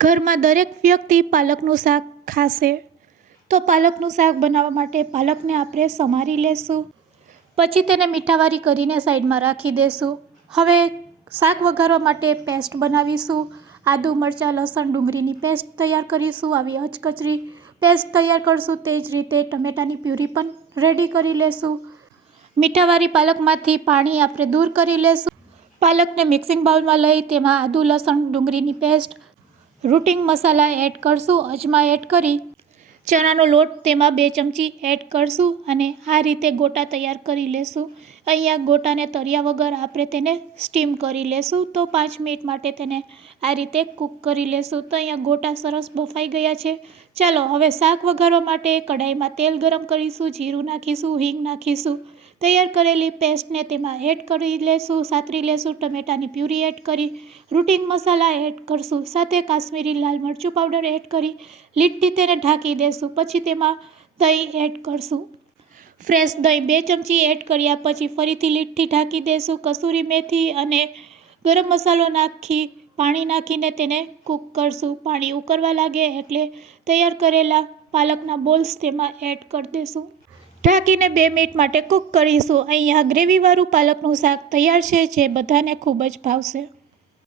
ઘરમાં દરેક વ્યક્તિ પાલકનું શાક ખાશે, તો પાલકનું શાક બનાવવા માટે પાલકને આપણે સમારી લેશું. પછી તેને મીઠાવારી કરીને સાઈડમાં રાખી દેશું. હવે શાક વઘારવા માટે પેસ્ટ બનાવીશું. આદુ, મરચાં, લસણ, ડુંગળીની પેસ્ટ તૈયાર કરીશું. આવી અચકચરી પેસ્ટ તૈયાર કરશું. તે જ રીતે ટમેટાની પ્યુરી પણ રેડી કરી લેશું. મીઠાવારી પાલકમાંથી પાણી આપણે દૂર કરી લેશું. પાલકને મિક્સિંગ બાઉલમાં લઈ તેમાં આદુ, લસણ, ડુંગળીની પેસ્ટ, રૂટિંગ મસાલા એડ કરશું. અજમા એડ કરી ચણાનો લોટ તેમાં 2 ચમચી એડ કરશું અને આ રીતે ગોટા તૈયાર કરી લેશું. અહીંયા ગોટાને તળ્યા વગર આપણે તેને સ્ટીમ કરી લેશું. તો 5 મિનિટ માટે તેને આ રીતે કૂક કરી લેશું. તો અહીંયા ગોટા સરસ બફાઈ ગયા છે. ચાલો હવે શાક વઘારવા માટે કઢાઈમાં તેલ ગરમ કરીશું. જીરું નાખીશું, હિંગ નાખીશું. તૈયાર કરેલી પેસ્ટને તેમાં એડ કરી લેશું, સાતરી લેશું. ટમેટાની પ્યુરી એડ કરી રૂટિંગ મસાલા એડ કરશું. સાથે કાશ્મીરી લાલ મરચું પાવડર એડ કરી લીટથી તેને ઢાંકી દેશું. પછી તેમાં દહીં એડ કરશું. ફ્રેશ દહીં 2 ચમચી એડ કર્યા પછી ફરીથી લીટથી ઢાંકી દેશું. કસૂરી મેથી અને ગરમ મસાલો નાખી પાણી નાખીને તેને કૂક કરશું. પાણી ઉકળવા લાગે એટલે તૈયાર કરેલા પાલકના બોલ્સ તેમાં એડ કરી દેશું. ઢાંકીને 2 મિનિટ માટે કૂક કરીશું. અહીંયા ગ્રેવીવાળું પાલકનું શાક તૈયાર છે, જે બધાને ખૂબ જ ભાવશે.